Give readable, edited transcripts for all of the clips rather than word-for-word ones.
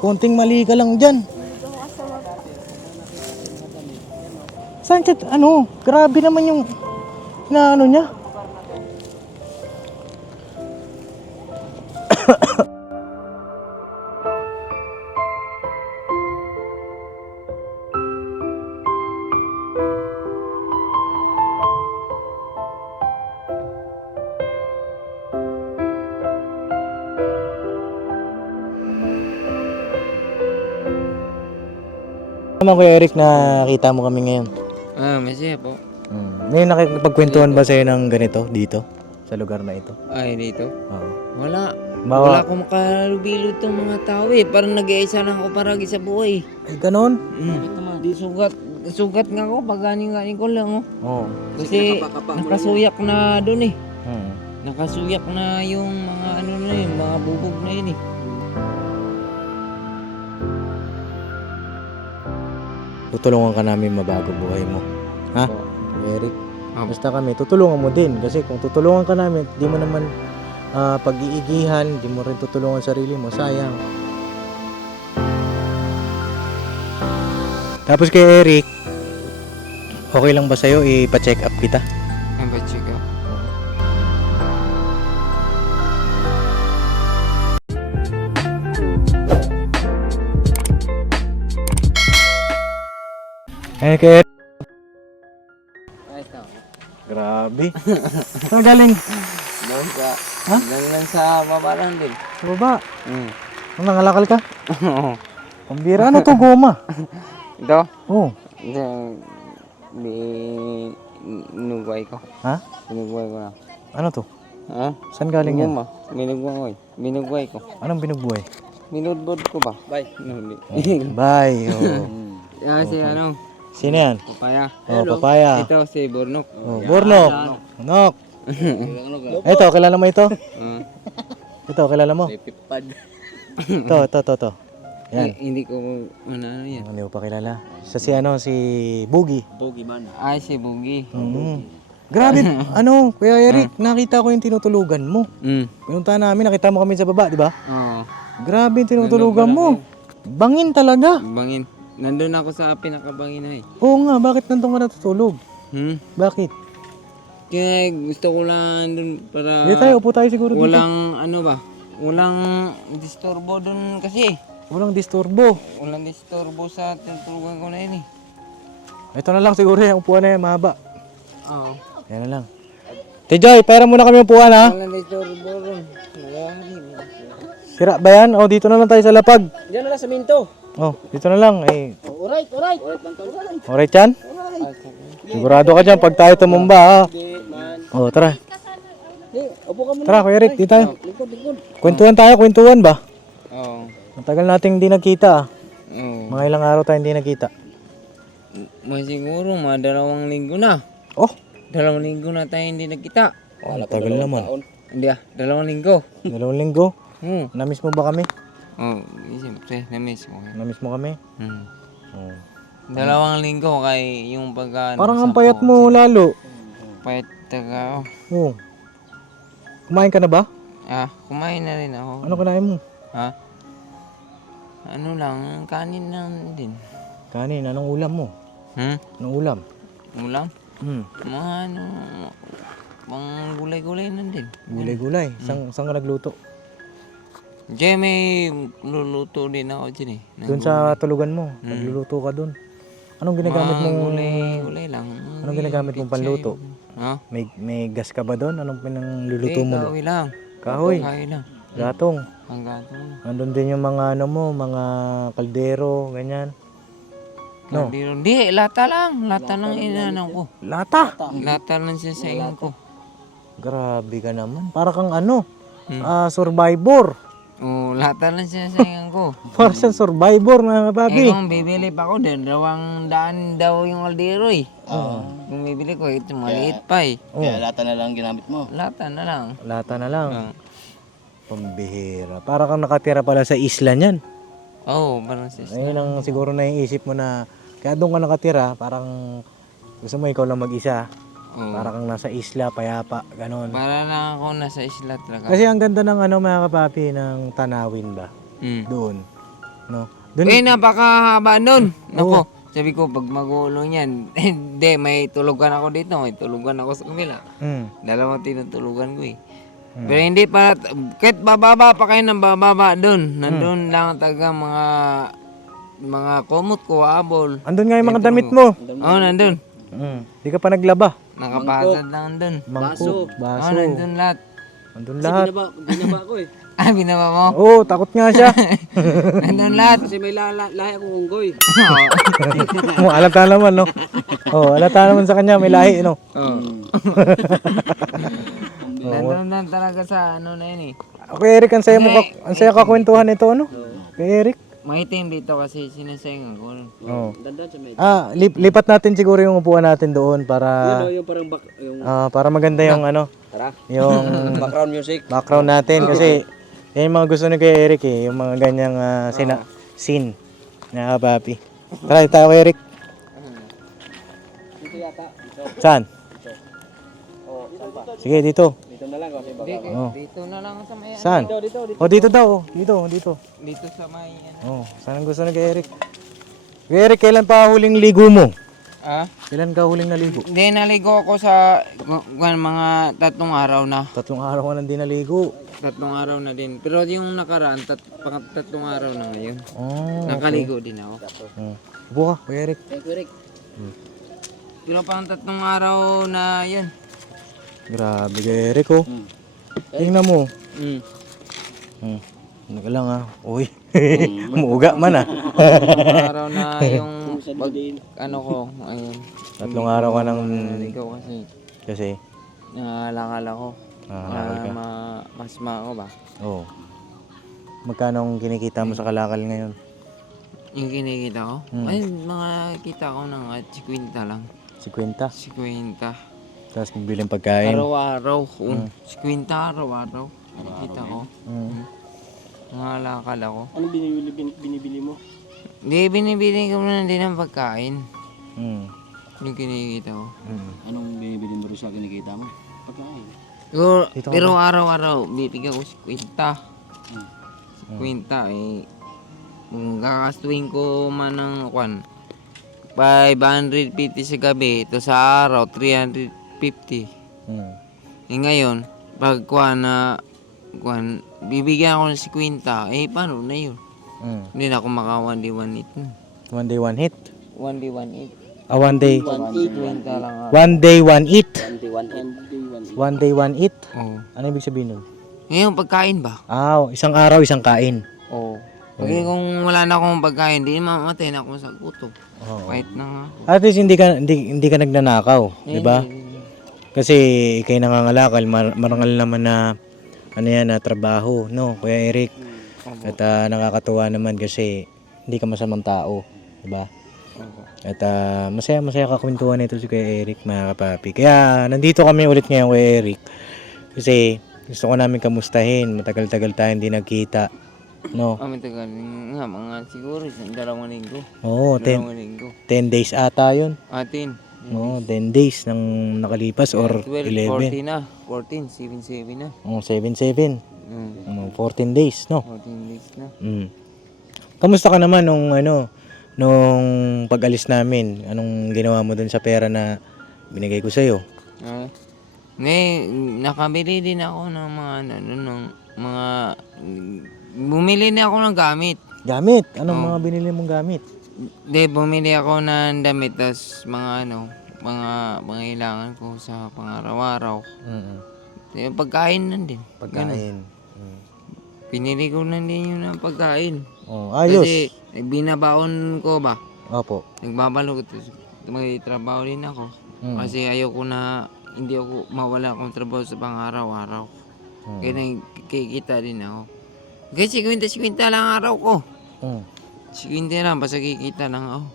Konting mali ka lang dyan. Saan siya, grabe naman yung inaano niya. Naman Kuya Eric, nakita mo kami ngayon. Masaya po. May nakikipagkwentuhan ba sa'yo ng ganito dito? Sa lugar na ito? Ay, dito? Oo. Wala. Bawa- Wala akong makalubilod tong mga tao eh. Parang nag-iisa lang ako paragi sa buhay. Ay, ganon? Di sugat nga ako pag ganing ko lang oh. Oo. Kasi nakasuyak na doon eh. Hmm. Nakasuyak na yung mga ano na yun, mga bubog na yun eh. Tutulungan ka namin mabago buhay mo. Ha? Opo. Kuya Eric? Opo. Basta kami, tutulungan mo din. Kasi kung tutulungan ka namin, di mo naman pag-iigihan, di mo rin tutulungan sarili mo, sayang. Tapos kay Eric, okay lang ba sa'yo ipa-check up kita? Ang ba-check up? Eh, kay Eric. Ay, ito. Grabe. Saan galing? Doon sa... Ha? Doon lang sa baba lang din. Sa baba. Mm. Nangalakal ka? Oo. Pambira, ano to, goma? Ito? Oo. Di... Inugway ko. Ha? Inugway ko na. Ano to? Ha? Saan galing yan? Minugway. Minugway ko. Anong binugbuhay? Minudbod ko ba? Bye. Bye. Oh. Si ano? Sino yan? Papaya. Oh, papaya. Ito si Bornok. Oh, Bornok. Nok. Ito, kilala mo ito? Ito, kilala mo? Pipad. Ito. Yan. Hindi ko ano yan. Hindi mo pa kilala. Si Boogie. Boogie man. Ay, si Boogie. Grabe, Kuya Eric, nakita ko yung tinutulugan mo. Pinunta namin, nakita mo kami sa baba, di ba? Oo. Grabe yung tinutulugan mo. Bangin talaga. Bangin. Nandun ako sa pinakabangin na eh. Oo nga, bakit nandun ka natutulog? Bakit? Kaya gusto ko lang dun para... Dito tayo, upo tayo siguro dito. Walang ano ba? Walang disturbo dun kasi. Walang disturbo. Walang disturbo sa tinutulugan ko na yun eh. Ito na lang siguro yung upuan na yan, mahaba. Oo. Yan na lang. Tejoy, pera muna kami upuan ha. Walang disturbo dun. Sira ba yan? O, dito na lang tayo sa lapag. Diyan na lang sa minto. Oh, dito na lang. Alright. Alright yan? Sigurado ka dyan pag tayo tumumba ha. Oh, tara. Upo ka muna. Tara, Kuya Rick, dito tayo. Likod. Kwentuhan ba? Oo. Ang tagal nating hindi nagkita. Oo. Mga ilang araw tayo hindi nagkita. Siguro, 2 linggo na. Oh, 2 linggo na tayo hindi nagkita. ang tagal naman. Hindi 2 linggo. 2 linggo. Oo. Namiss mo ba kami? Oh, siyempre, na-miss ko. Namiss mo kami? Oh. 2 linggo kay yung pagka... Parang ang payat mo lalo. Payat taga ako. Oh. Kumain ka na ba? Kumain na rin ako. Ano kinain mo? Ha? Ano lang, kanin lang din. Kanin, anong ulam mo? Anong ulam? Ulam? Hmm. Mga ano, pang gulay-gulay na din. Gulay-gulay. Saan ka nagluto? Diyan may luluto din ako dyan eh. Doon sa tulugan mo. Nagluluto ka doon. Anong ginagamit mong... Gulay lang. Anong ginagamit mong panluto? Ha? May gas ka ba doon? Anong pinangluluto mo doon? Kahoy lang. Kahoy. Kahoy lang. Gatong. Ang gatong lang. Andun din yung mga mga kaldero, ganyan. No. Hindi, lata lang. Lata lang inanong ko. Lata. Lata lang siya sa ingon ko. Grabe ka naman. Para kang survivor. Oh, lata lang siya sa ingon ko. Para siyang survivor mga kapapi. Kung bibili pa ako, 200 daw yung aldero eh. Kung bibili ko, ito maliit pa eh. Kaya lata na lang ginamit mo. Lata na lang. Lata na lang. Pambihira. Para kang nakatira pala sa isla niyan. Oo, parang sis. Ayun ang siguro naiisip mo na kaya doon ka nakatira, parang gusto mo ikaw lang mag-isa. Para kang nasa isla, payapa, ganon. Para lang ako nasa isla talaga. Kasi ang ganda ng mga kapapi ng tanawin ba? Mm. Doon. No. Doon, Eh, napakahaba nun. Nako, sabi ko, pag magulo niyan, hindi, may tulugan ako dito, may tulugan ako sa kabila. Dalawang tinutulugan ko eh. Pero hindi pa, kahit bababa pa kayo ng bababa doon, nandun lang talaga mga kumot ko, abol. andun nga yung mga damit mo. Oo, nandun. Di ka pa naglaba. Nakapasad lang doon. Mangkok, Oo, baso. nandun lahat. Andun lahat. Binaba ko eh. Ah, binaba mo? Oo, takot nga siya. Nandun lahat. Kasi may lahi akong unggoy. Oh, alata naman, no? Oh, alata naman sa kanya, may lahi, no? Oo. Nandun lang talaga sa ano na yun eh. Kuya Eric, ang saya kakwentuhan nito, ano? Kuya Eric. Maitim dito kasi sinasayangan ko. Oh. Dandan sa medyo. Lipat natin siguro yung upuan natin doon para Yung parang yung para maganda yung ano, tara. yung Background music. background natin kasi yan yung mga gusto ni Kuya Eric eh, yung mga ganyang scene na papi. Tara, tayo Kuya Eric. Dito yata. Dito. Saan? Oh, saan pa? Sige, dito. Dito na lang kasi baka. Oh. Dito na lang sa may Saan? Dito. Oh, dito daw. Dito. Dito sa may ano. Oh, saan ang gusto ni Kuya Eric? Kuya Eric, kailan pa huling ligo mo? Ah? Kailan ka huling naligo? Hindi, naligo ako sa mga 3 araw na. 3 araw ka nang di naligo. 3 araw na din. Pero yung nakaraan, 3 araw na ngayon. Oh, Nakaligo din ako. Upo ka, Kuya Eric. Correct. Pero pang 3 araw na yun. Grabe, Kuya Eric, oh. Tingnan mo. Ano ka lang, Uy, umuuga man, 3 araw na yung ano ko. Ayun. 3 araw ka nang... Naligo kasi nangalakal ako. Nangalakal ka? Masma ako ba? Oo. Magkano ang kinikita mo sa kalakal ngayon? Yung kinikita ko? Ay, mga kita ko ng 50 lang. 50? 50. Tapos bibiling pagkain? Araw-araw. 50 araw-araw. Kita ko. Nangalakal ako. Ano binibili mo? Hindi, binibili ko na din ng pagkain. Mm. Yung kinikita ko. Anong binibili mo rin sa kinikita mo? Pagkain. Pero araw-araw, bibigyan ko 50. 50 eh. Kung kakastuin ko man ng 550 sa gabi, ito sa araw, 350. Eh ngayon, pag bibigyan ako ng 50, eh paano na yun? Hindi na ako maka 1 day 1 eat. 1 day 1 hit? 1 day 1 eat. 1 day... 50 lang ako. 1 day 1 eat? 1 1 day day 1. 1 eat? Oo. Ano ibig sabihin nun? Ngayon, pagkain ba? Isang araw, isang kain. Oo. Kasi kung wala na akong pagkain, di mamatay na ako sa gutom. Kahit na nga ako. At least hindi ka nagnanakaw, di ba? Kasi ikay nangangalakal, marangal naman na na trabaho, no, Kuya Eric. At nakakatuwa naman kasi hindi ka masamang tao, di ba? At masaya kakwentuhan nito si Kuya Eric, mga kapapi. Kaya nandito kami ulit ngayon, Kuya Eric. Kasi gusto ko namin kamustahin, matagal-tagal tayo hindi nagkita, no? Kami tagal nga, mga siguro, 2 linggo. Oo, 2 linggo. 10 days ata yun. Atin. No, 10 days nang nakalipas or 12, 11. 14 na. 14, 7 na. 7-7. 14 days, no? 14 days na. Kamusta ka naman nung pag-alis namin? Anong ginawa mo dun sa pera na binigay ko sa'yo? Nakabili din ako ng bumili na ako ng gamit. Gamit? Anong mga binili mong gamit? Bumili ako ng damit, tas mga pangailangan ko sa pang-araw-araw. Yung pagkain nan din. Pagkain. Pinili ko na din yung pagkain. Ayos. Kasi binabaon ko ba? Opo. Nagbabalo ko. May trabaho din ako. Kasi ayoko na hindi ako mawala akong trabaho sa pang-araw-araw. Kaya nakikita din ako. Kasi 50-50 lang araw ko. 50 lang, basta kikita lang ako.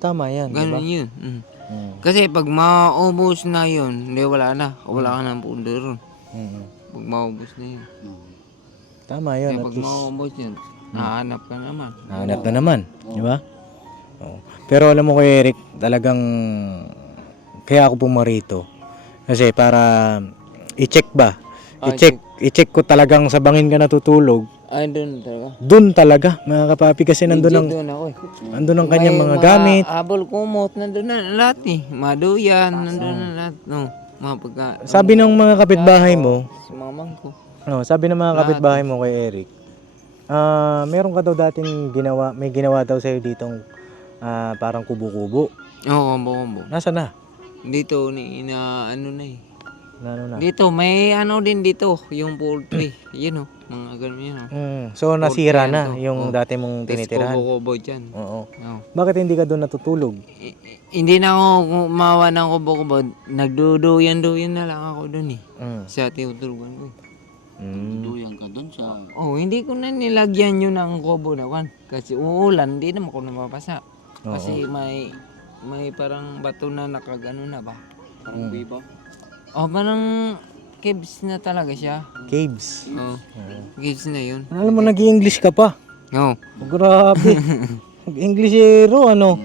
Tama yan, Ganun diba? yun. Kasi pag maubos na yun, hindi wala na. Wala ka ng pundo ron. Pag maubos na yun. Tama yun, Kaya at pag least. maubos yun, nahanap ka naman. Nahanap na naman, di ba? Pero alam mo Kuya Eric, talagang kaya ako pumarito. Kasi para i-check ba? I-check i-check ko talagang sa bangin ka natutulog, Ay, doon talaga. dun talaga, mga kapapi, kasi nandun ang, Doon ako eh. nandun ang kanyang mga gamit. Abol kumot, nandun na lahat eh. Maduyan, nandun na lahat. No, mga pagka... Sabi ng mga kapitbahay mo, Si mamang ko. sabi ng mga kapitbahay mo kay Eric, meron ka daw dating ginawa, may ginawa daw sa'yo ditong parang kubo-kubo. Oo, kombo. Nasa na? Dito, ano na eh. Ano na? Dito, may ano din dito, yung poultry. Yun oh, mga ganun yun oh. So nasira Poultry na yan to. yung Oh. dati mong tinitirahan. Kubo-kubo dyan. Oo. Oh. Bakit hindi ka doon natutulog? Hindi na ako mawa ng kubo-kubo. Nagduduyan-duyan na lang ako doon eh. Sa tinutulugan ko. Duyan ka doon sa... Oh, hindi ko na nilagyan yun ng kubo na kan. Kasi uulan, hindi naman ako namapasa. Kasi may parang bato na nakagano na ba? Parang biba. Oh, parang caves na talaga siya. Caves. Oh, caves na yun. Alam mo, nag-i-English ka pa. Oh. Grabe. Englishero, ano?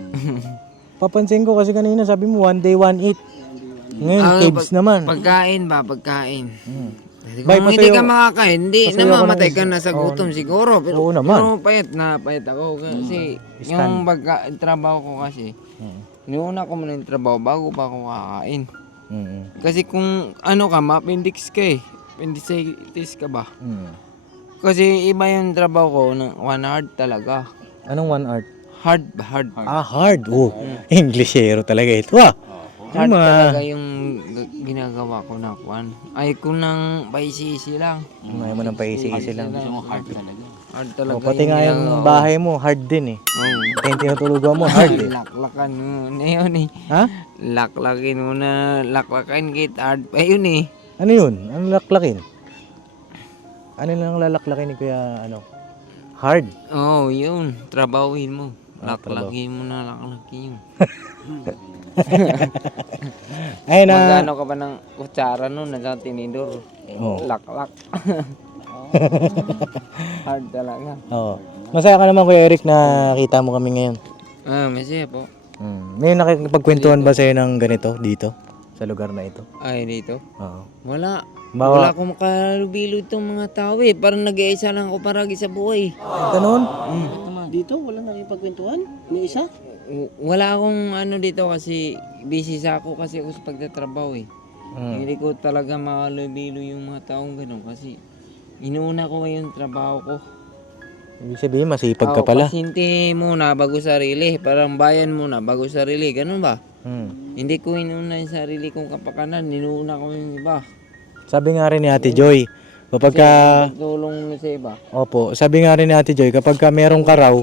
Papansin ko kasi kanina sabi mo, one day, one eat. Ngayon, caves naman. Pagkain ba? Pagkain. Bay, Kung hindi ka makakain, hindi Pasaya ako namamatay ng ka na sa gutom siguro. Pero, Oo naman. pero payat ako. Kasi yung trabaho ko kasi, niuna ko muna yung trabaho bago pa ako kakain. Kasi kung ano ka, ma-appendix ka eh. Appendicitis ka ba? Kasi iba yung trabaho ko, one hard talaga. Anong one art? Hard. Hard. Oh, Englishero talaga ito Hard talaga yung ginagawa ko na kwan. Ay ko nang paisisi lang. Ayaw mo nang paisi-isi lang. Hard talaga. Hard talaga. Pati nga yung bahay mo, hard din eh. Oh. Pati yung tinutulugan mo, hard eh. Laklakan mo na yun eh. Ha? Laklakin mo na, laklakan kit hard pa yun eh. Ano yun? Ano laklakin? Ano lang lalaklakin ni Kuya, hard? Oo, yun. Trabahuin mo. Laklakin mo na, laklakin yun. Ay na. Magano ka ba ng kutsara nun, nasa tinidor? Laklak. Hard talaga. Oo. Masaya ka naman Kuya Eric na kita mo kami ngayon. Masaya po. May nakikipagkwentuhan ba sa'yo ng ganito dito? Sa lugar na ito? Ay, dito? Oo. Wala. Bawa- Wala akong makalubilo itong mga tao eh. Parang nag-iisa lang ako paragi sa buhay. Ganun? Dito, wala nang ipagkwentuhan? Ni isa? Wala akong ano dito kasi busy ako kasi ako sa pagtatrabaho eh. Hindi ko talaga makalubilo yung mga taong ganun kasi inuuna ko yung trabaho ko. Ibig sabihin, masipag ka pala. Pasyente muna bago sarili. Parang bayan muna bago sarili. Ganun ba? Hindi ko inuuna yung sarili kong kapakanan. Ninuuna ko yung iba. Sabi nga rin ni Ate Joy, kapag ka... Tulong sa iba. Opo, sabi nga rin ni Ate Joy, kapag ka merong ka raw,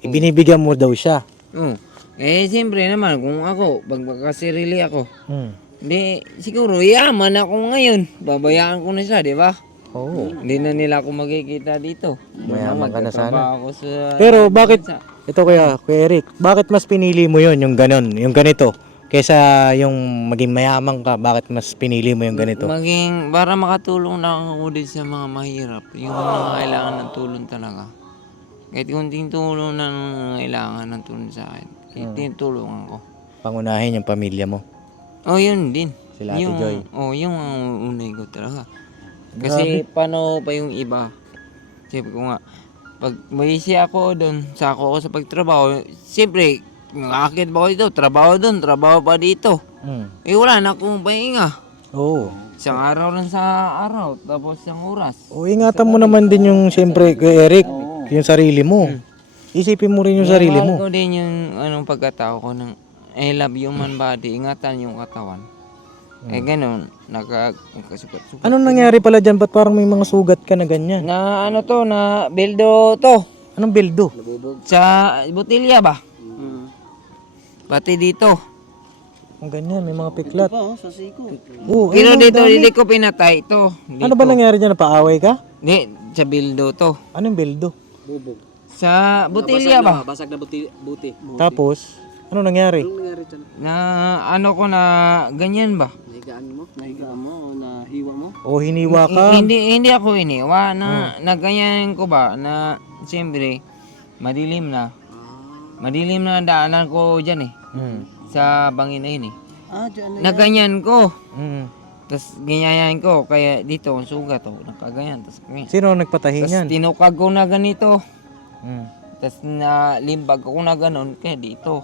ibinibigyan mo daw siya. Siyempre naman, kung ako, pagkakasirili ako, hindi, siguro, yaman ako ngayon. Babayaan ko na siya, di ba? Oo. Hindi na nila ako makikita dito. Mayaman ka na sana. Magtatrabaho ako sa... Pero bakit, ito Kuya Eric, bakit mas pinili mo yon yung ganon, yung ganito, kaysa yung maging mayaman ka, bakit mas pinili mo yung ganito? Maging, para makatulong na ako din sa mga mahirap. Yung mga kailangan ng tulong talaga. Kahit kunting tulong na kailangan ng tulong sa akin. Tinutulungan ko. Pangunahin yung pamilya mo. Yun din. Sila Ate Joy. Yung ang unay ko talaga. Kasi paano pa yung iba? Siyempre ko nga, pag busy ako doon, sako ako sa pagtrabaho, siyempre, akit ba ako dito, trabaho doon, trabaho pa dito. Wala na akong pahinga. Oo. Isang araw lang sa araw, tapos isang oras. Ingatan mo naman din yung, siyempre, Kuya Eric, yung sarili mo. Isipin mo rin yung sarili Mahal mo. ko din yung pagkatao ko ng I love human body, ingatan yung katawan. Ganun, nakasukat-sukat. Anong nangyari pala dyan? Ba't parang may mga sugat ka na ganyan? Na na bildo to. Anong bildo? Sa botilya ba? Pati dito. Ang ganyan, may mga piklat. Sa siko. Oo, Pero dito, hindi ko pinatay ito. ano ba nangyari dyan? Napaaway ka? Hindi, sa bildo to. Anong bildo? Bubog. Sa botilya ba? Basag na buti. Tapos, ano nangyari? Anong nangyari dyan? Na ano ko na ganyan ba? Nahigaan mo o nahiwa mo? O hiniwa ka? Hindi ako iniwa na ganyan ko ba na siyempre madilim na. Madilim na daanan ko diyan eh. Sa bangin na yun eh. Dyan Na ganyan ko. Tapos ganyayan ko, kaya dito ang sugat, oh, nakaganyan. Tapos Sino ang nagpatahi niyan? tinukag ko na ganito. Mm. Tapos na limbag ko na ganon, kaya dito.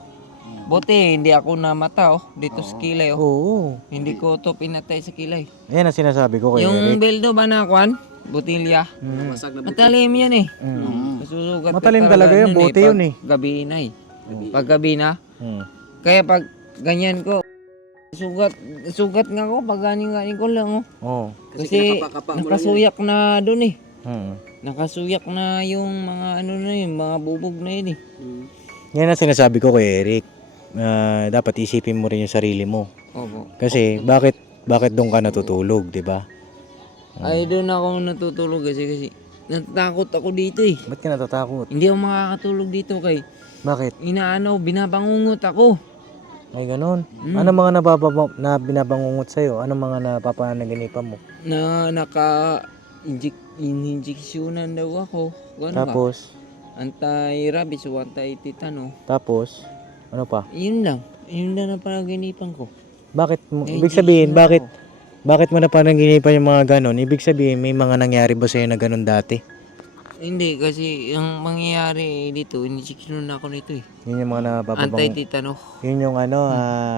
Buti, hindi ako namata, oh, dito sa kilay, oh. Oo. Hindi ko to pinatay sa kilay. Yan ang sinasabi ko kay Yung Eric. beldo ba na kwan? Butilya. Mm. Masag na Matalim yan eh. Mm. Masusugat Matalim talaga yun, buti yun eh. Gabi na eh. Pag gabi na. Mm. Kaya pag ganyan ko, sugat nga ako, pag ganing ko lang, oh. Oo. Kasi kinakapa-kapa mo lang nakasuyak na doon eh. Mm. Nakasuyak na yung mga ano na yun, mga bubog na yun eh. Yan ang sinasabi ko kay Eric. Dapat isipin mo rin yung sarili mo. Opo. Kasi bakit doon ka natutulog, 'di ba? Ay doon ako natutulog kasi natatakot ako dito eh. Ba't ka natatakot? Hindi ako makakatulog dito kay Bakit? binabangungot ako. Ay ganun. Ano mga binabangungot sa'yo? Ano mga napapanaginipan mo? Na injeksyonan daw ako. Ano ba? Tapos, Anti-rabies o anti-tetano. tapos, ano pa? Yun lang na panaginipan ko. Bakit mo, Eh, ibig sabihin, injection bakit mo napanaginipan yung mga ganon? Ibig sabihin, may mga nangyari ba sa'yo na ganon dati? Hindi kasi yung mangyayari dito, injeksyonan ako nito eh. Yun yung mga Anti-tetano. yun yung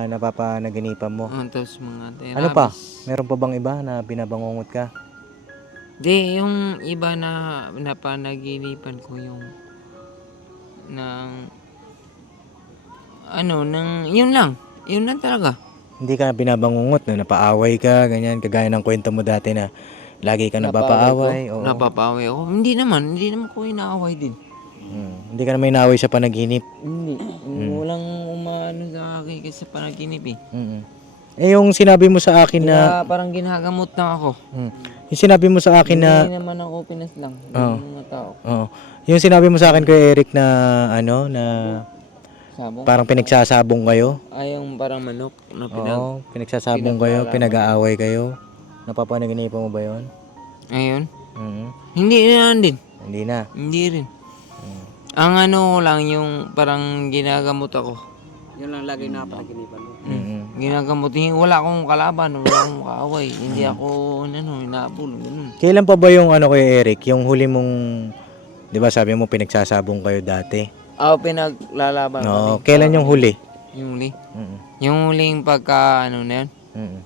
napapanaginipan mo. Tapos mga anti-rabies. Ano pa? Meron pa bang iba na binabangungot ka? Di, yung iba na napanaginipan ko yung yun lang talaga. Hindi ka binabangungot na napaaway ka, ganyan, kagaya ng kwento mo dati na lagi ka napapaaway. Oo. Napapaaway ako. Hindi naman ko inaaway din. Hindi ka naman inaaway sa panaginip. Hindi. Walang umano sa akin kasi panaginip eh. Eh yung sinabi mo sa akin na Kaya parang ginagamot na ako. yung sinabi mo sa akin na Hindi naman ako pinas lang. Yung mga tao. oo. Yung sinabi mo sa akin kay Eric na na Sabong. parang pinagsasabong kayo. Ay, yung parang manok na Oo, pinagsasabong kayo, pinag-aaway kayo. Napapanaginipan mo ba 'yon? Ayun. Hindi na din. Hindi na. Hindi rin. Ang ano lang yung parang ginagamot ako. Yan lang lagi na paginipan mo. Ginagamot. Wala akong kalaban, wala akong kaaway. Hindi ako inaabol. Ganun. Kailan pa ba yung kay Eric, yung huli mong 'di ba sabi mo pinagsasabong kayo dati? Ako pinaglalaban No, kami. kailan yung huli? Yung huli. Mm. Yung huling pagka na yun. Mm.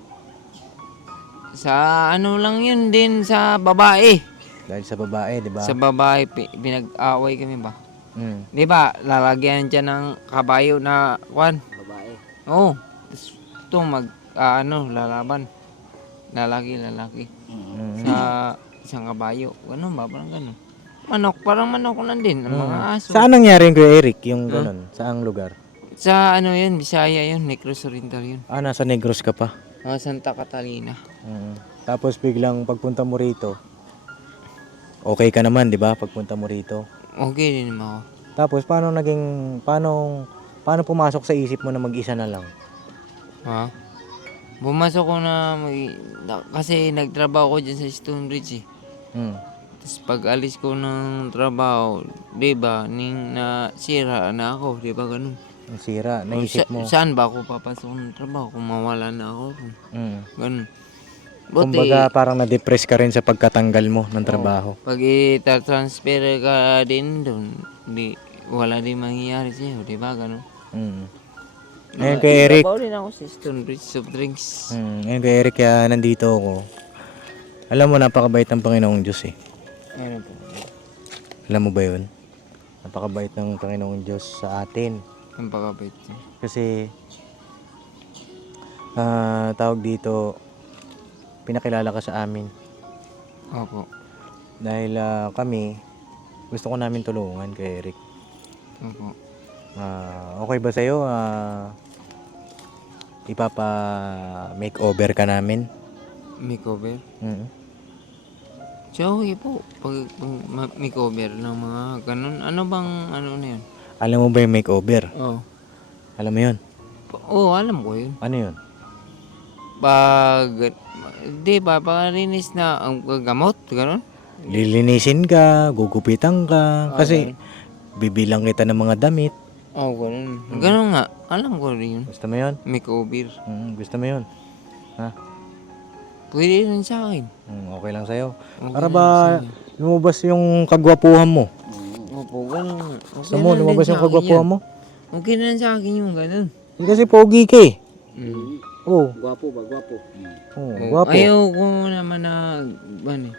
Sa lang yun din sa babae. Dahil sa babae, 'di ba? Sa babae pinag-away kami ba? Mm. 'Di ba? Lalagyan dyan ng kabayo na kwan. Babae. Oo. Tapos ito lalaban. Lalaki. Sa isang kabayo. Ganun ba? Parang ganun. Parang manok lang din. Ang mga aso. Saan nangyari yung kay Eric, yung ganun? Saang lugar? Sa yun, Bisaya yun. Negros Oriental yun. Nasa Negros ka pa. Santa Catalina. Tapos biglang pagpunta mo rito, okay ka naman, 'di ba? Pagpunta mo rito. Okay din naman ako. Tapos paano pumasok sa isip mo na mag-isa na lang? Ha? Bumasok ko kasi nagtrabaho ko dyan sa Stonebridge eh. Tapos pag alis ko ng trabaho, di ba, nasira na ako, di ba ganun? Ang sira, naisip mo. Saan ba ako papasok ng trabaho kung mawala na ako? Ganun. Buti, Kumbaga parang na-depress ka rin sa pagkatanggal mo ng trabaho. pag ita-transfer ka din doon, wala din mangyayari sa'yo, di ba ganun? Ngayon kay Eric, Trabaho din ako sa Stonebridge Soft Drinks. ngayon kay Eric, kaya nandito ako. Alam mo, napakabait ng Panginoong Diyos eh. Ano po? Alam mo ba yun? Napakabait ng Panginoong Diyos sa atin. Ang pagkabait niya. Kasi, tawag dito, pinakilala ka sa amin. Opo. Dahil kami, gusto ko namin tulungan kay Eric. Opo. Okay ba sa'yo? Ipapa-makeover ka namin? Makeover? So, okay po. Pag makeover ng mga ganun, ano bang na yun? Alam mo ba yung makeover? Oo. Alam mo yun? Oo, alam ko yun. Ano yun? Di ba, pagkarinis na ang gamot, ganun? Lilinisin ka, gugupitan ka, kasi bibilang kita ng mga damit. Oo, ganun. Ganun nga, alam ko rin yun. Gusto mo yun? Makeover. Gusto mo yun? Ha? Pwede rin sa akin. Okay lang sa'yo. Okay Para lang ba sa akin. lumabas yung kagwapuhan mo? Opo, ganun. Okay Gusto mo, lang din lumabas sa yung akin kagwapuhan yan. mo? Okay na lang sa akin yung ganun. Kasi pogi ka eh. Oo. Gwapo ba? Gwapo. Oh, Oh, gwapo. ayaw ko naman na, ano eh.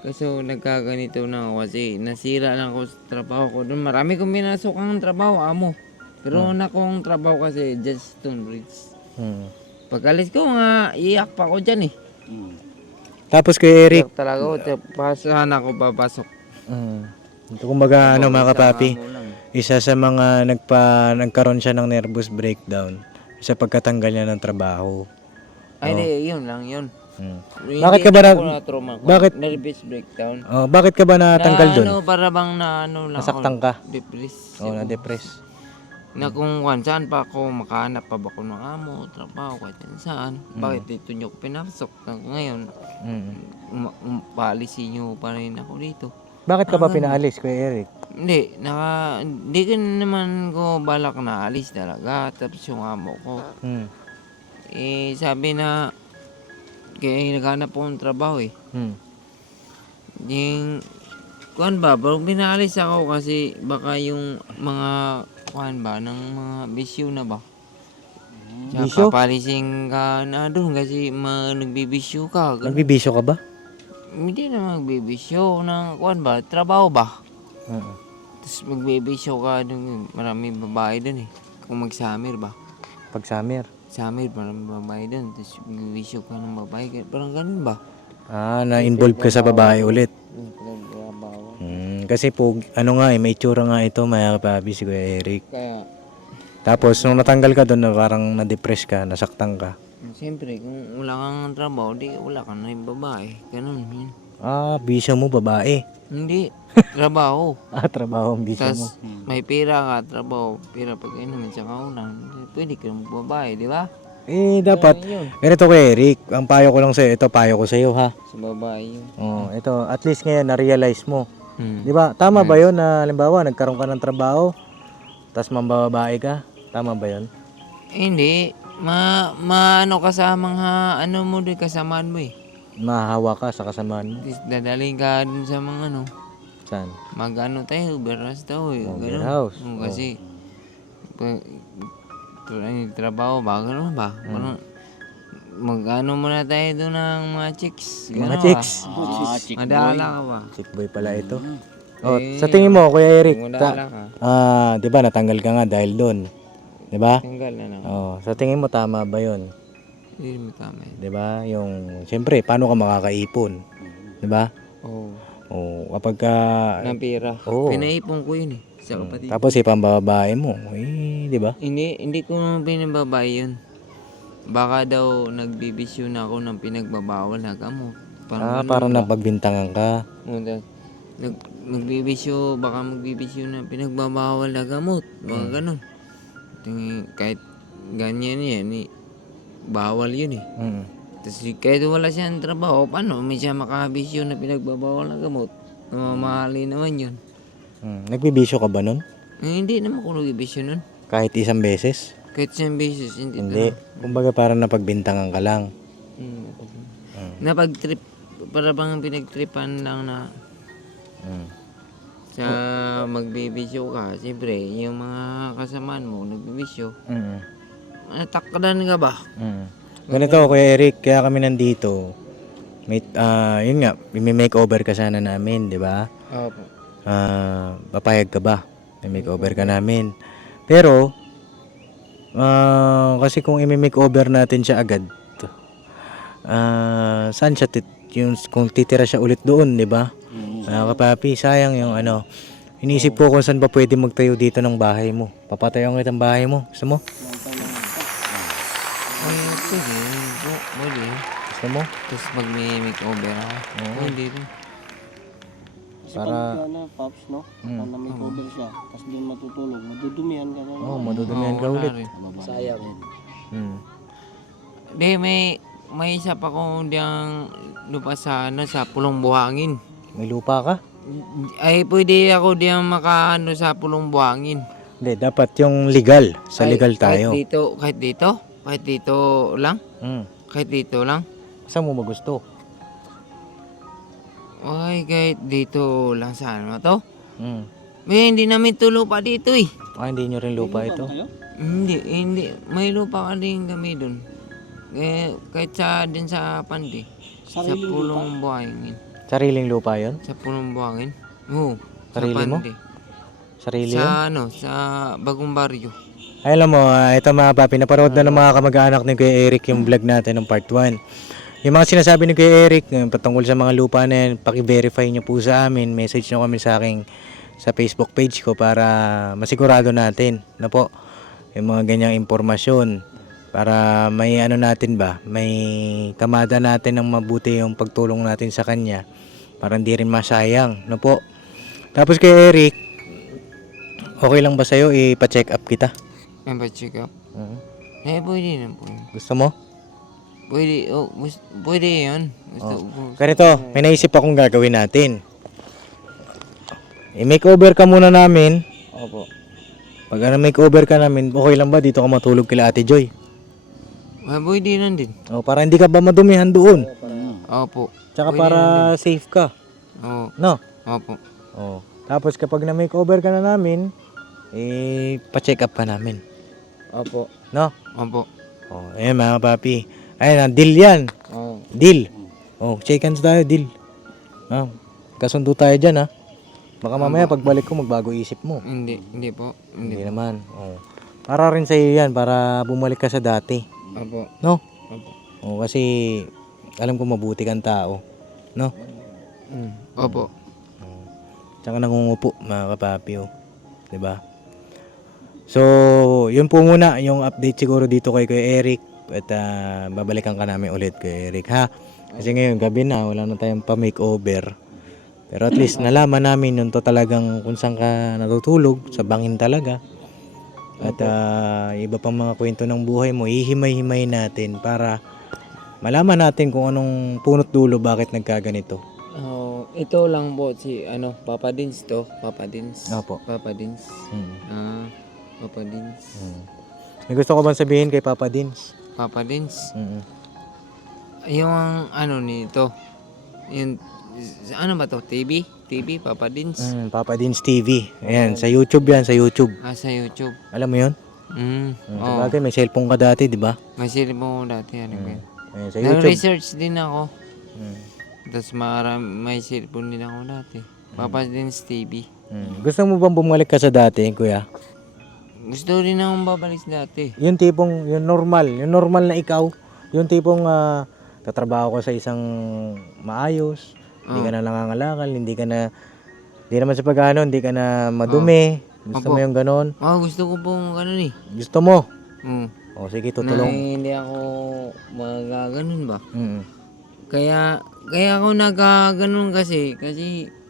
Kaso nagkaganito na ako kasi nasira lang ako sa trabaho ko. Doon marami kong minasok ang trabaho, amo. Pero una kong trabaho kasi just Stonebridge. Hmm. Pag alis ko nga, iyak pa ako dyan eh. Tapos kay Eric, Iyak talaga ako. Pasahan ako papasok. ito kumbaga ano mga kapapi, Amo lang. isa sa mga nagkaroon siya ng nervous breakdown sa pagkatanggal niya ng trabaho. Ay, di, yun lang yun. Hmm. Hindi Bakit ka ba ako na-trauma ko. bakit- Nervous breakdown. Oh, bakit ka ba natanggal doon? Ano, para bang na ano lang Nasaktan ka? Depress. Oh, na-depress. Na kung saan pa ako, makahanap pa ba ako ng amo, trabaho, kahit saan. Bakit dito nyo ko pinasok? Ngayon, policy nyo pa rin ako dito. Bakit ka ba pinaalis, Kuya Eric? Hindi ko naman ko balak na alis talaga. Tapos yung amo ko, Hmm. sabi na, kaya naghanap po ng trabaho eh. Hmm. Yung, kuhan ba, parang pinalis ako kasi baka yung mga, kuhan ba, ng mga bisyo na ba? Tsaka Bisyo? papalising ka na doon kasi nagbibisyo ka. Ganun. Nagbibisyo ka ba? Hindi na magbibisyo ng, kuhan ba, trabaho ba? Oo. Tapos magbibisyo ka doon, maraming babae doon eh. Kung mag-summer ba? Pag summer. Summer, maraming babae doon. Tapos magbibisyo ka ng babae. Parang ganun ba? Na-involve ka sa babae ulit. Pinagbabawa. Kasi po, ano nga may itsura nga ito, mga kapapi, si Kuya Eric. Kaya, Tapos, nung natanggal ka doon, parang na-depress ka, nasaktan ka. siyempre, kung wala kang trabaho, di wala ka na yung babae. Ganun yun. Bisyo mo, babae. Hindi, trabaho. Trabaho ang bisyo mo. Tapos, may pera ka, trabaho. Pera pag inumin sa kaunan, pwede ka magbabae, di ba? Dapat, Yun. ganito Kuya Eric, ang payo ko lang sa'yo, ito payo ko sa'yo ha. Sa babae yun. Ito, at least ngayon, na-realize mo. Hmm. Di ba? Tama ba yun na, halimbawa, nagkaroon ka ng trabaho, tapos mambababae ka? Tama ba yun? Hindi, ano ka sa mga, ano mo din, kasamaan mo eh. Mahahawa ka sa kasamaan mo. Tapos dadaling ka dun sa mga ano, Saan? mag-ano tayo, beras daw eh. Oh, Ganun. warehouse. Kasi, trabaho ba? Ganun ba? Parang, mag-ano muna tayo doon ng mga chicks. Mga Ganun chicks. Ba? Madala ka ba? Chick boy pala ito. Eh, Sa tingin mo, Kuya Eric, Madala ka. di ba natanggal ka nga dahil doon? Di ba? Tanggal na lang. Sa tingin mo tama ba 'yon? Hindi mo tama yun. Di ba? Yung siyempre, paano ka makakaipon? Di ba? Oo. Kapag ka Ng pera. Oo. Pinaipon ko yun eh. Sa kapatid. tapos ipambababae mo, di ba? Hindi ko naman pinababay yun. Baka daw nagbibisyo na ako ng pinagbabawal na gamot. Parang ganun Parang ba? napagbintangan ka. Magbibisyo, baka magbibisyo na pinagbabawal na gamot. Mga ganun. Kahit ganyan yan eh. Bawal yun eh. Tapos kahit wala siyang trabaho, paano may siya makabisyo na pinagbabawal na gamot? Mamahali naman yun. Nagbibisyo ka ba nun? Hindi naman ako nagbibisyo nun. Kahit isang beses? Kahit siyang beses, hindi. Hindi. Kumbaga parang napagbintangan ka lang. Napag-trip, para bang pinag-tripan lang na sa magbibisyo ka. Siyempre, yung mga kasamaan mo, nagbibisyo. Natakdan ka ba? Ganito, Kuya Eric, kaya kami nandito. Yun nga, may makeover ka sana namin, di ba? Opo. Papayag ka ba? May makeover ka namin. Pero, kasi kung i-makeover natin siya agad, saan siya, kung titira siya ulit doon, di ba? Kapapi, sayang yung ano. Inisip ko kung saan ba pwede magtayo dito ng bahay mo. Papatayo ang itang bahay mo. Gusto mo? Ay, pwede. Pwede. Gusto mo? Tapos pag may makeover ako, pwede rin. Para Pops, no? Para may cover siya, tapos doon matutulog, madudumihan ka na. Madudumihan ka wala ulit. rin. Sayang. Di, may isa pa kong diyang lupa sa, sa Pulong Buhangin. May lupa ka? Ay, pwede ako diyang makaano sa Pulong Buhangin. Hindi, dapat yung legal. Sa legal tayo. Kahit dito lang? Kahit dito lang? Saan mo ba gusto? Ay, kahit dito lang sa ano to. Mm. Hindi namin to lupa dito eh. Hindi nyo rin lupa ito? Kayo? Hindi. May lupa ka din kami dun. Kahit din sa Pandi. Sa Sariling lupa? Pulong Buhangin. Sariling lupa yon? Sa Pulong Buhangin. Oo. Sarili sa mo? Pandi. Sarili yun? Sa Bagong Baryo. Ay, alam mo, ito mga papi, napanood na ng mga kamag-anak ni Kuya Eric yung vlog natin ng part 1. Yung mga sinasabi ni Kuya Eric patungkol sa mga lupa na yan, paki-verify nyo po sa amin. Message nyo kami sa aking sa Facebook page ko para masigurado natin na po yung mga ganyang impormasyon para may ano natin ba, may kamada natin ng mabuti yung pagtulong natin sa kanya para hindi rin masayang, no po. Tapos Kuya Eric, okay lang ba sa'yo ipa-check up kita? Yan ba check up? Pwede na po. Gusto mo? Pwede yun. Gusto ko. Ganito, may naisip akong gagawin natin. I-makeover ka muna namin. Opo. Pag makeover ka namin, okay lang ba dito ka matulog kila Ate Joy? Pwede lang din. Para hindi ka ba madumihan doon. Opo. Tsaka Pwede para safe ka. Oo. No? Opo. Tapos kapag na-makeover ka na namin, pa-check up ka namin. Opo. No? Opo. Ayan mga papi. Ayan, deal yan. Oo. Deal. Shake hands tayo, deal. Kasundo tayo dyan, ha? Baka mamaya pagbalik ko magbago isip mo. Hindi po. Hindi naman. Para rin sa iyo yan, para bumalik ka sa dati. Opo. No? Opo. Kasi alam ko mabuti kang tao. No? Opo. Tsaka nangungupo, mga kapapi. 'Di ba? So, yun po muna yung update siguro dito kay Kuya Eric. At babalikan ka namin ulit Kuya Eric, ha? Kasi ngayon gabi na, wala na tayong pa-makeover. Pero at least nalaman namin yun to talagang kung saan ka natutulog, sa bangin talaga. At iba pang mga kwento ng buhay mo, hihimay-himay natin para malaman natin kung anong punot dulo bakit nagkaganito. Ito lang po si Papa Dins to. Papa Dins. Opo. Papa Dins. Papa Dins. May gusto ko bang sabihin kay Papa Dins? Papa Dins. Yung nito. Yung ano ba to? TV, Papa Dins. Papa Dins TV. Ayan, sa YouTube yan, sa YouTube. Sa YouTube. Alam mo yun? Sa bagay, may cellphone ka dati, di ba? May cellphone ko dati. Ayan, sa YouTube. Nag-research din ako. Tapos may cellphone din ako dati. Papa Dins TV. Gusto mo bang bumalik ka sa dati, kuya? Gusto rin akong babalik dati. Yung tipong, yung normal na ikaw, yung tipong tatrabaho ka sa isang maayos, hindi ka na nangangalakal, hindi naman sa pag-ano, hindi ka na madumi. Gusto mo yung ganon? Gusto ko pong ganon eh. Gusto mo? Sige, Na tutulong. hindi ako magaganon ba? Mm. Kaya ako nagaganon kasi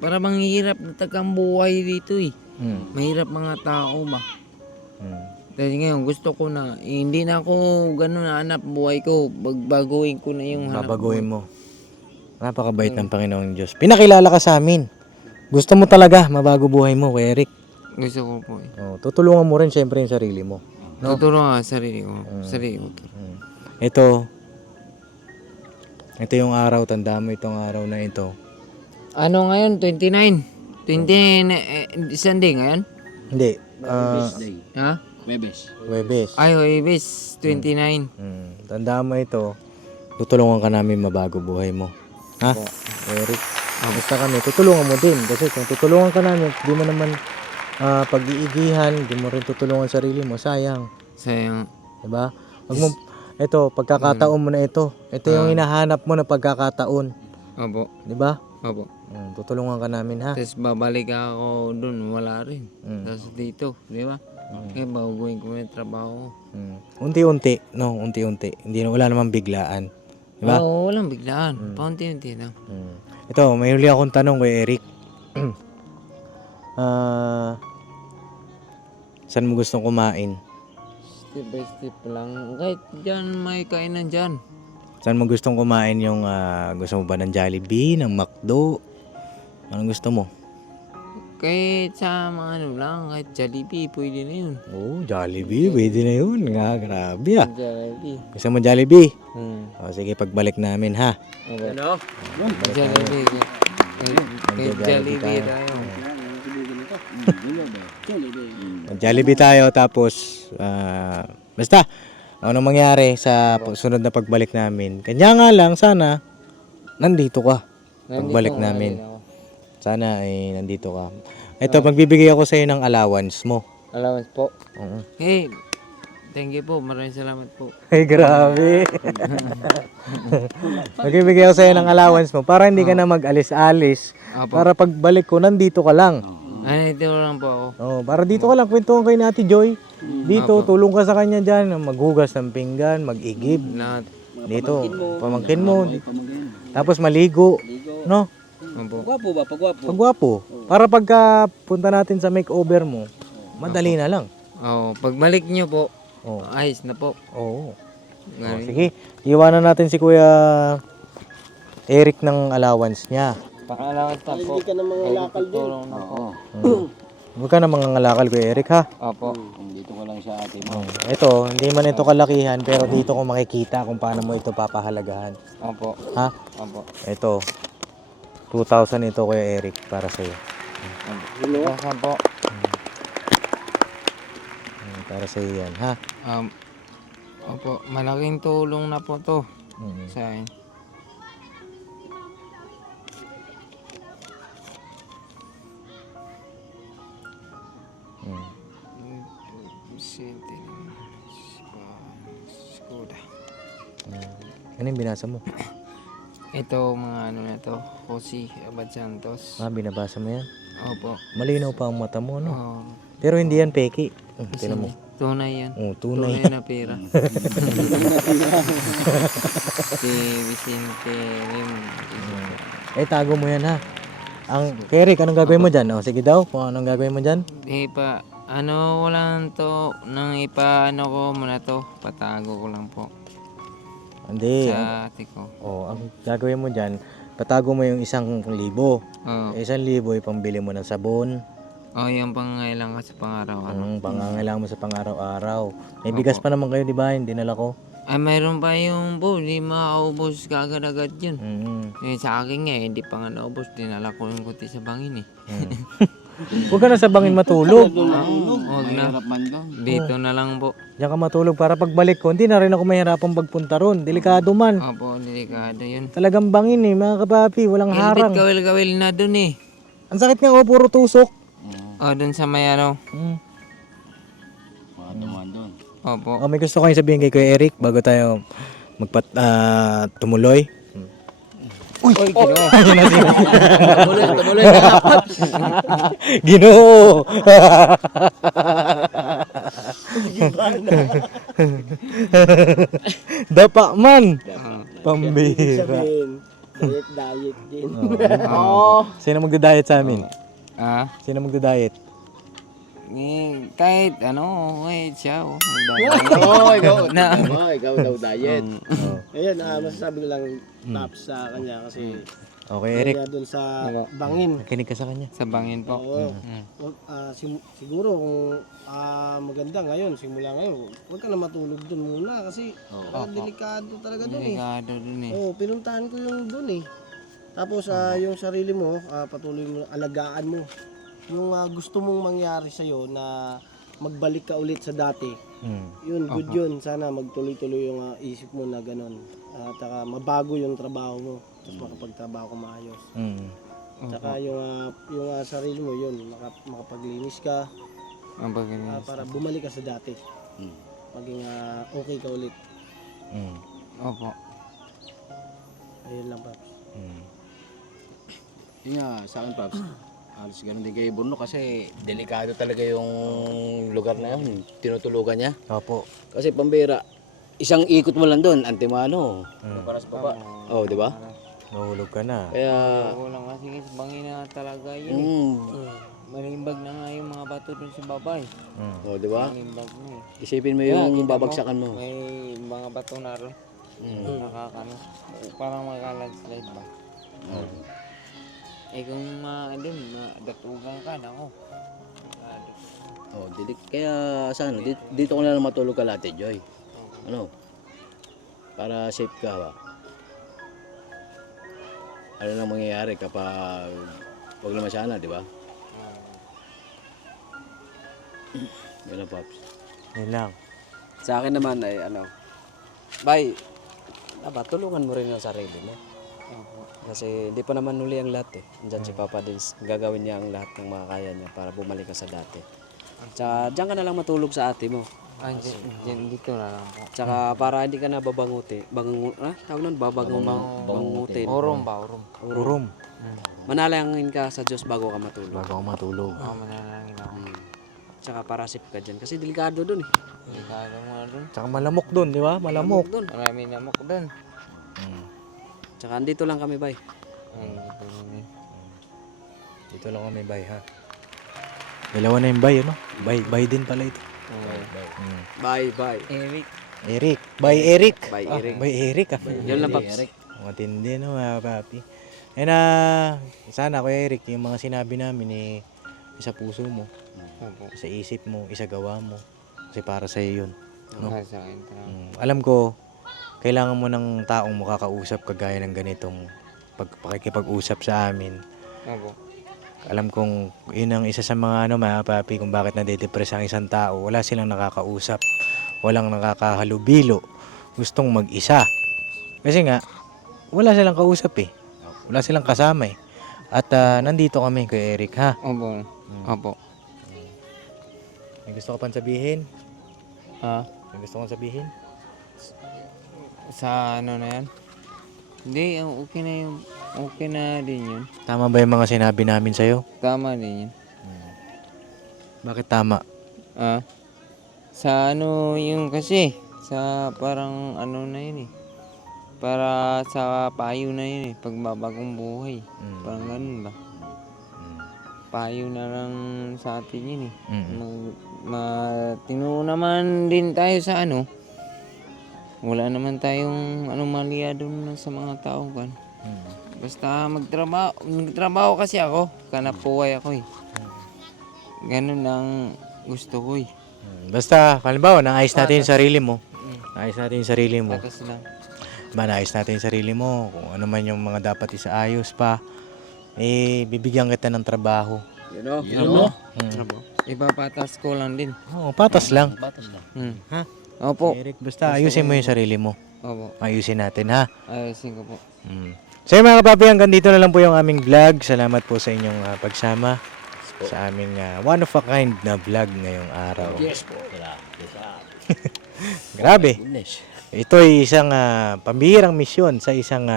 para bang hirap na tagang buhay dito eh. Mahirap mga tao ba? Kasi ngayon gusto ko na hindi na ako ganun na hanap buhay ko. Bagbaguhin ko na yung hanap Babaguhin mo. Napakabait ng Panginoong Diyos. Pinakilala ka sa amin. Gusto mo talaga mabago buhay mo, Kuya Eric. Gusto ko po eh. Tutulungan mo rin syempre yung sarili mo. No? Tutulungan sarili ko. Sarili ko. Ito yung araw, tanda mo itong araw na ito. Ano ngayon? 29? 29 Sunday ngayon? Hindi. Ha? Webes. Ay, Huwebes 29. Tanda mo ito, tutulungan ka namin mabago buhay mo. Ha? Eric? Basta kami, tutulungan mo din. Kasi kung tutulungan ka namin, di mo naman pag-iigihan, di mo rin tutulungan sarili mo, sayang. Sayang. Diba? Ito, pagkakataon mo na ito. Ito yung hinahanap mo na pagkakataon. Opo. Diba? Opo. Tutulungan ka namin, ha? Tapos babalik ako dun, wala rin. Tapos dito, di ba? Kaya baguhin ko yung trabaho ko. Unti-unti, no? Unti-unti. Wala namang biglaan. Diba? Oo, walang biglaan. Paunti-unti lang. Ito, may huli akong tanong kay Eric. Saan mo gustong kumain? Step by step lang. Kahit dyan, may kainan dyan. Saan mo gustong kumain yung gusto mo ba ng Jollibee, ng McDo? Anong gusto mo? Kahit sa mga ano lang, kahit Jollibee, pwede na yun. Oh, Jollibee, pwede na yun. Nga, grabe ah. Jollibee. Gusto mo Jollibee? Hmm. O, sige, pagbalik namin ha. Ano? Jollibee. Kahit Jollibee tayo. Jollibee tayo tapos basta ano mangyari sa sunod na pagbalik namin. Kanya nga lang sana nandito ka. Pagbalik namin. Sana ay nandito ka. Ito, magbibigay ako sa iyo ng allowance mo. Allowance po. Oo. Hey, thank you po. Maraming salamat po. Ay, grabe. Magbibigay ako sa iyo ng allowance mo para hindi ka na mag-alis-alis. Apo. Para pagbalik ko, nandito ka lang. Ay, ito lang po ako. Oh, para dito ka lang, kwentuhan kayo ni Ate Joy. Dito, tulong ka sa kanya dyan, maghugas ng pinggan, mag-igib. Lahat. Dito, pamangkin mo. Tapos maligo. No? Opo. Pagwapo ba? Pagwapo. Pagwapo. Para pagka punta natin sa makeover mo, madali na lang. Oh, pagbalik niyo po, Oh. ayos na po. Oo. Galing. Sige, iwanan natin si Kuya Eric ng allowance niya. Pang-allowance na po. Hindi ka na mga lakal din. Tulong na po. Huwag ka na mangangalakal, Kuya Eric, ha? Opo. Dito ko lang sa ate mo. Ito, hindi man ito kalakihan, pero dito ko makikita kung paano mo ito papahalagahan. Opo. Ha? Opo. Ito, 2,000 ito, Kuya Eric, para sa'yo. Saan po? Para sa'yo yan, ha? Opo, malaking tulong na po to sa akin. Ano yung binasa mo? Ito mga ano na to, Jose Abad Santos. Binabasa mo yan? Opo. Malinaw pa ang mata mo, no? Oh, Pero hindi yan peki. Tingnan mo. tunay yan. Oh, Tunay tunay. na pera. Si Vicente Lim. Tago mo yan, ha? Kay Eric, anong gagawin mo dyan? Oh, sige daw, kung anong gagawin mo dyan? Walang to, nang ipaano ko muna to, patago ko lang po. Hindi. Sa ate ko. Ang gagawin mo dyan, patago mo yung 1,000. Oh, 1,000 ay pambili mo ng sabon. yung pangailangan ka sa pang-araw-araw. Ang pangangailangan mo sa pang-araw-araw. May bigas pa naman kayo, di ba? Hindi dinala ko. Ay, mayroon pa yung po, di makaubos kagad-agad yun. Sa akin nga, hindi pa nga naubos, dinala ko yung kuti sa bangin eh. Huwag ka na sa bangin matulog. Huwag na. Dito na lang po. Diyan ka matulog para pagbalik ko, hindi na rin ako mahirapang pagpunta ron. Delikado man. Opo, delikado yun. Talagang bangin eh, mga kapapi. Walang harang. Ilbit kawil-kawil na dun eh. Ang sakit nga, puro tusok. Dun sa may ano. Doon. Opo. May gusto kayong sabihin kay Kuya Eric bago tayo tumuloy. Uy, Tabuloy na dapat. Ginoo. Dapa man. Pambira. Diet din. Sino magda-diet sa amin? Ah? Sino magda-diet? Kahit ano, siya. Ikaw daw diet. Ayun, masasabi ko lang props sa kanya kasi Okay, Eric. kaya doon sa bangin. Kinig ka sa kanya. Sa bangin po. Oo. Siguro kung maganda ngayon, simula ngayon, huwag ka na matulog doon muna kasi delikado talaga doon eh. Delikado dun eh. Oo, pinuntahan ko yung doon eh. Tapos yung sarili mo, patuloy mo, alagaan mo. Yung gusto mong mangyari sa'yo na magbalik ka ulit sa dati, yun, good yun. Sana magtuloy-tuloy yung isip mo na ganun. At saka mabago yung trabaho mo, tapos makapagtrabaho ka maayos. Saka yung sarili mo yun, makapaglinis ka, para bumalik ka sa dati. Maging okay ka ulit. Opo. Ayun lang, Paps. Yun nga, sa akin, Paps, halos ganun din kay Bruno kasi delikado talaga yung lugar na yun. Tinutulugan niya. Opo. Kasi pambira, isang ikot mo lang doon, antimano. Para sa baba. Oh, di ba? Nahulog ka na. Kaya, Walang kasi bangin na talaga yun. Malimbag na nga yung mga bato dun sa baba eh. oh, di ba? Malimbag na eh. Isipin mo yung babagsakan mo. May mga bato na rin. Nakakano. Parang magka-landslide ba? Eh kung madatugan ka, nako. Oh, kaya sana dito ko na lang matulog ka Ate Joy. Ano? Para safe ka ba? Ano nang mangyayari kapag wag naman sana, di ba? Yan lang, Pops. Yun lang. Sa akin naman ay bay, dapat tulungan mo rin ang sarili mo. Kasi hindi pa naman huli ang lahat eh. Diyan si Papa din, gagawin niya ang lahat ng makakaya niya para bumalik ka sa dati. Tsaka diyan ka na lang matulog sa ate mo. Dito na lang po. Tsaka para hindi ka na babanguti. Tawag nun, babangutin. Urom. Urom. Manalangin ka sa Diyos bago ka matulog. Bago ako matulog. Mananangin ako. Tsaka para safe ka dyan. Kasi delikado dun eh. Delikado mo na dun. Tsaka malamok dun, di ba? Malamok. Dun. Marami namok dun. Tsaka andito lang kami bay. Ay, dito rin. Dito lang kami, bay, ha? Dalawa na yung bay, ano? Bay din pala ito. Bye. Eric. Eric. Bay Eric. Bay Ah, Eric. Bay Eric, ah. Yun lang Paps. Matindi, no, mga papi. Eh sana, Kuya Eric, yung mga sinabi namin, isa puso mo, Opo. isa isip mo, isa gawa mo. Kasi para sa'yo yun. No? Sa akin talaga. Alam ko, kailangan mo ng taong makakausap kagaya ng ganitong pakikipag-usap sa amin. Opo. Alam kong yun ang isa sa mga mga papi kung bakit nade-depress ang isang tao. Wala silang nakakausap, walang nakakahalubilo, gustong mag-isa. Kasi nga, wala silang kausap eh. Wala silang kasama eh. At nandito kami kay Eric, ha? Opo. Opo. May gusto ka pang sabihin? Ah, May gusto kang sabihin? sa ano na yan? Hindi, okay na yun. Okay na din yun. Tama ba yung mga sinabi namin sa'yo? Tama din yun. Bakit tama? Ah, sa ano yung kasi, sa parang ano na yun eh. Para sa payo na yun eh, pagbabagong buhay. Parang ganun ba? Payo na lang sa atin yun eh. Tinuro naman din tayo sa ano. Wala naman tayong anomalya doon sa mga tao kan. Basta magtrabaho kasi ako, kanap buhay ako eh. Ganun lang gusto ko eh. Basta, halimbawa, naayos natin yung sarili mo. Naayos natin yung sarili mo. Patas lang. Naayos natin yung sarili mo. Kung ano man yung mga dapat isaayos pa. Bibigyan kita ng trabaho. Ipapatas ko lang din. Oo, patas lang. Ha? Opo. Eric, basta ayusin mo yung sarili mo. Opo. Ayusin natin, ha? Ayusin ko po. So yun, mga kapapi, hanggang dito na lang po yung aming vlog. Salamat po sa inyong pagsama sa aming one of a kind na vlog ngayong araw. Yes po. Grabe. Ito ay isang pambihirang misyon sa isang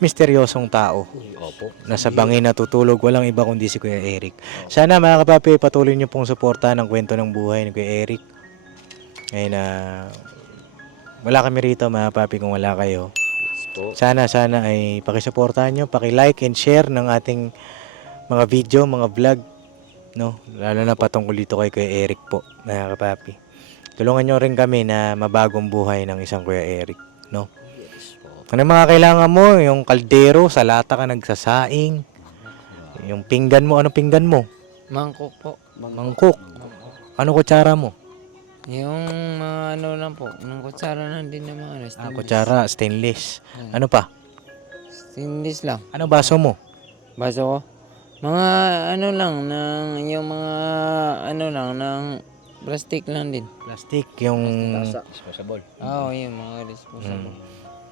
misteryosong tao. Opo. Nasa bangin natutulog, walang iba kundi si Kuya Eric. Sana mga kapapi, patuloy niyo pong suportahan ang kwento ng buhay ni Kuya Eric. Ngayon wala kami rito mga kapapi kung wala kayo. Sana ay pakisuportahan nyo, paki-like and share ng ating mga video, mga vlog, no? Lalo na patungkol dito kay Kuya Eric po, mga kapapi. Tulungan nyo rin kami na mabagong buhay ng isang Kuya Eric, no? Ano mga kailangan mo? Yung kaldero, sa lata ka nagsasaing. Yung pinggan mo, ano pinggan mo? Mangkok po. Mangkok. Ano kutsara mo? Yung mga ano lang po, ng kutsara lang din ng mga ano. Kutsara, stainless. Ano pa? Stainless lang. Ano baso mo? Baso ko? Mga ano lang, yung mga ano lang, ng plastic lang din. Plastic, yung Disposable. Oo, yung mga disposable.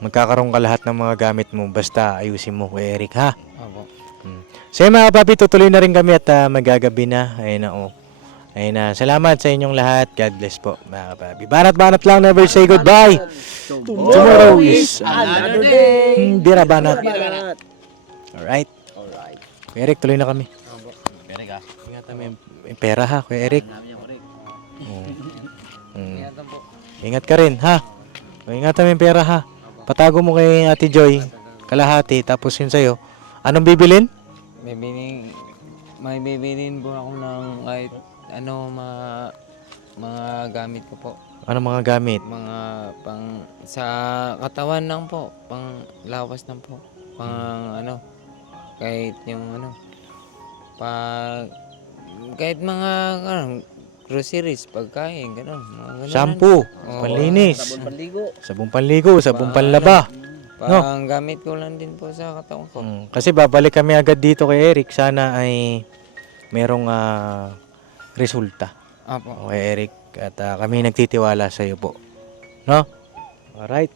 magkakaroon ka lahat ng mga gamit mo. Basta ayusin mo, Kuya Eric, ha? Opo. So yun, mga papi, tutuloy na rin kami at magagabi na. Ayun na, oh. Ayun na, salamat sa inyong lahat. God bless po, mga papi. Banat-banat lang, never say goodbye. Tomorrow is Another day. Bira banat. Alright. Kuya Eric, tuloy na kami. Eric ah. Ingatan mo yung pera, ha, Kuya Eric. Ingatan po. Ingat ka rin, ha? Ingatan mo yung pera, ha? Patago mo kay Ate Joy, kalahati, tapos yun sa'yo. Anong bibilin? May bibilin po ako ng kahit ano mga gamit ko po. Anong mga gamit? Mga pang sa katawan lang po, pang lawas lang po. Pang ano, kahit yung ano, Pag kahit mga groceries, pagkain, gano'n. Mga gano'n. Shampoo, Oo. panlinis, Panligo. sabong panligo, sabong panlaba. Pang gamit ko lang din po sa katawan ko. Kasi babalik kami agad dito kay Eric. Sana ay merong resulta. Apo. O kay Eric. At kami nagtitiwala sa iyo po. No? Alright.